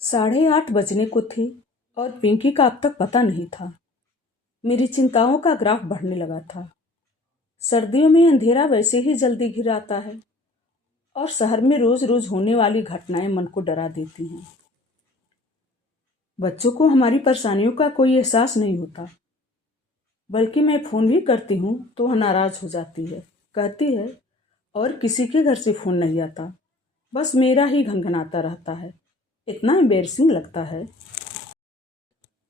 8:30 बजने को थे और पिंकी का अब तक पता नहीं था। मेरी चिंताओं का ग्राफ बढ़ने लगा था। सर्दियों में अंधेरा वैसे ही जल्दी घिर आता है और शहर में रोज रोज होने वाली घटनाएं मन को डरा देती हैं। बच्चों को हमारी परेशानियों का कोई एहसास नहीं होता, बल्कि मैं फ़ोन भी करती हूँ तो वह नाराज़ हो जाती है। कहती है और किसी के घर से फ़ोन नहीं आता, बस मेरा ही घनघनाता रहता है। इतना एम्बेरसिंग लगता है।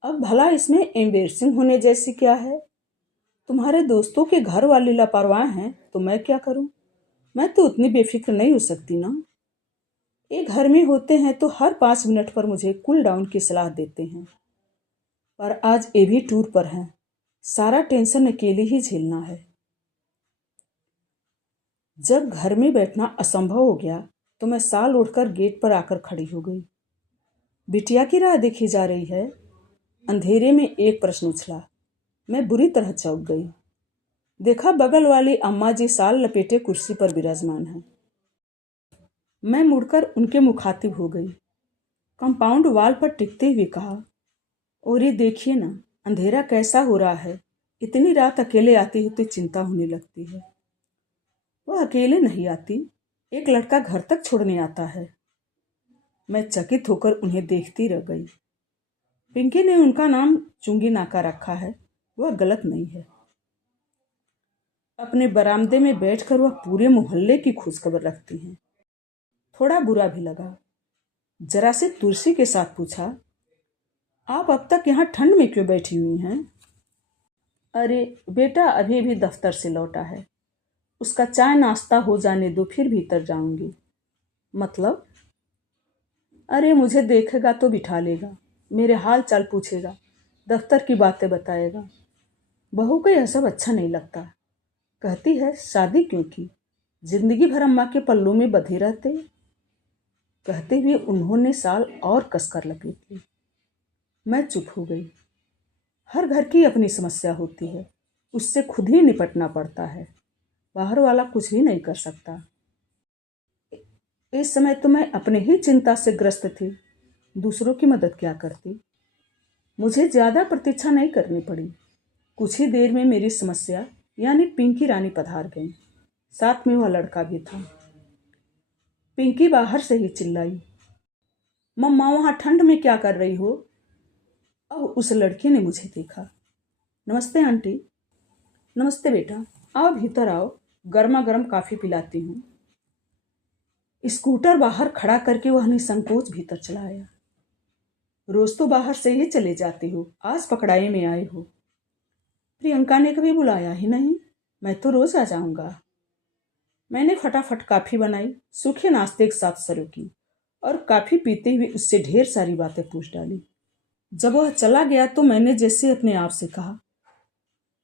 अब भला इसमें एम्बेरसिंग होने जैसी क्या है? तुम्हारे दोस्तों के घर वाले लापरवाह हैं तो मैं क्या करूं? मैं तो उतनी बेफिक्र नहीं हो सकती ना। एक घर में होते हैं तो हर 5 मिनट पर मुझे कूल डाउन की सलाह देते हैं, पर आज ये भी टूर पर हैं। सारा टेंशन अकेले ही झेलना है। जब घर में बैठना असंभव हो गया तो मैं साल ओढ़कर गेट पर आकर खड़ी हो गई। बिटिया की राह देखी जा रही है। अंधेरे में एक प्रश्न उछला। मैं बुरी तरह चौंक गई। देखा बगल वाली अम्मा जी साल लपेटे कुर्सी पर विराजमान हैं। मैं मुड़कर उनके मुखातिब हो गई। कंपाउंड वाल पर टिकते हुए कहा, और ये देखिए ना, अंधेरा कैसा हो रहा है। इतनी रात अकेले आती है तो चिंता होने लगती है। वह अकेले नहीं आती, एक लड़का घर तक छोड़ने आता है। मैं चकित होकर उन्हें देखती रह गई। पिंकी ने उनका नाम चुंगी नाका रखा है, वह गलत नहीं है। अपने बरामदे में बैठकर वह पूरे मोहल्ले की खोजखबर रखती हैं। थोड़ा बुरा भी लगा। जरा से तुलसी के साथ पूछा, आप अब तक यहाँ ठंड में क्यों बैठी हुई हैं? अरे बेटा अभी भी दफ्तर से लौटा है, उसका चाय नाश्ता हो जाने दो, फिर भीतर जाऊंगी। मतलब? अरे मुझे देखेगा तो बिठा लेगा, मेरे हाल चाल पूछेगा, दफ्तर की बातें बताएगा। बहू को यह सब अच्छा नहीं लगता। कहती है शादी क्यों की, जिंदगी भर अम्मा के पल्लू में बंधे रहते। कहते हुए उन्होंने साल और कसकर लपेट ली। मैं चुप हो गई। हर घर की अपनी समस्या होती है, उससे खुद ही निपटना पड़ता है। बाहर वाला कुछ भी नहीं कर सकता। इस समय तो मैं अपने ही चिंता से ग्रस्त थी, दूसरों की मदद क्या करती। मुझे ज़्यादा प्रतीक्षा नहीं करनी पड़ी। कुछ ही देर में मेरी समस्या यानी पिंकी रानी पधार गई। साथ में वह लड़का भी था। पिंकी बाहर से ही चिल्लाई, मम्मा वहाँ ठंड में क्या कर रही हो? अब उस लड़के ने मुझे देखा। नमस्ते आंटी। नमस्ते बेटा, आओ भीतर आओ, गर्मा गर्म काफ़ी पिलाती हूँ। स्कूटर बाहर खड़ा करके वह निसंकोच भीतर चला आया। रोज तो बाहर से ही चले जाते हो, आज पकड़ाई में आए हो। प्रियंका ने कभी बुलाया ही नहीं, मैं तो रोज आ जाऊंगा। मैंने फटाफट काफ़ी बनाई, सूखे नाश्ते के साथ शुरू की और काफ़ी पीते हुए उससे ढेर सारी बातें पूछ डाली। जब वह चला गया तो मैंने जैसे अपने आप से कहा,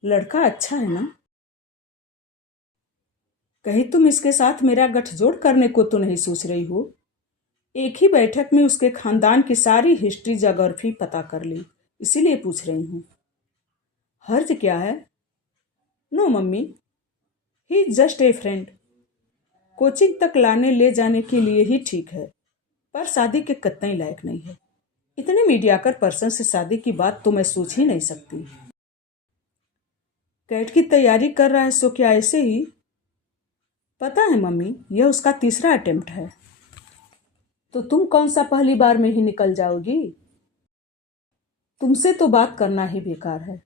लड़का अच्छा है ना? कहीं तुम इसके साथ मेरा गठजोड़ करने को तो नहीं सोच रही हो? एक ही बैठक में उसके खानदान की सारी हिस्ट्री जोग्राफी पता कर ली, इसीलिए पूछ रही हूँ। हर्ज क्या है? No mummy, he just a friend. Coaching तक लाने ले जाने के लिए ही ठीक है, पर शादी के कतई लायक नहीं है। इतने मीडियाकर पर्सन से शादी की बात तो मैं सोच ही नहीं सकती। कैट की तैयारी कर रहा है सो क्या ऐसे ही? पता है मम्मी, यह उसका तीसरा अटेम्प्ट है। तो तुम कौन सा पहली बार में ही निकल जाओगी? तुमसे तो बात करना ही बेकार है,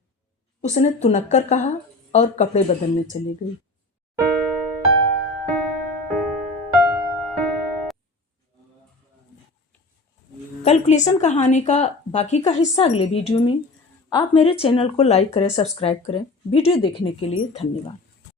उसने तुनक्कर कहा और कपड़े बदलने चली गई। कैलकुलेशन कहानी का बाकी का हिस्सा अगले वीडियो में। आप मेरे चैनल को लाइक करें, सब्सक्राइब करें। वीडियो देखने के लिए धन्यवाद।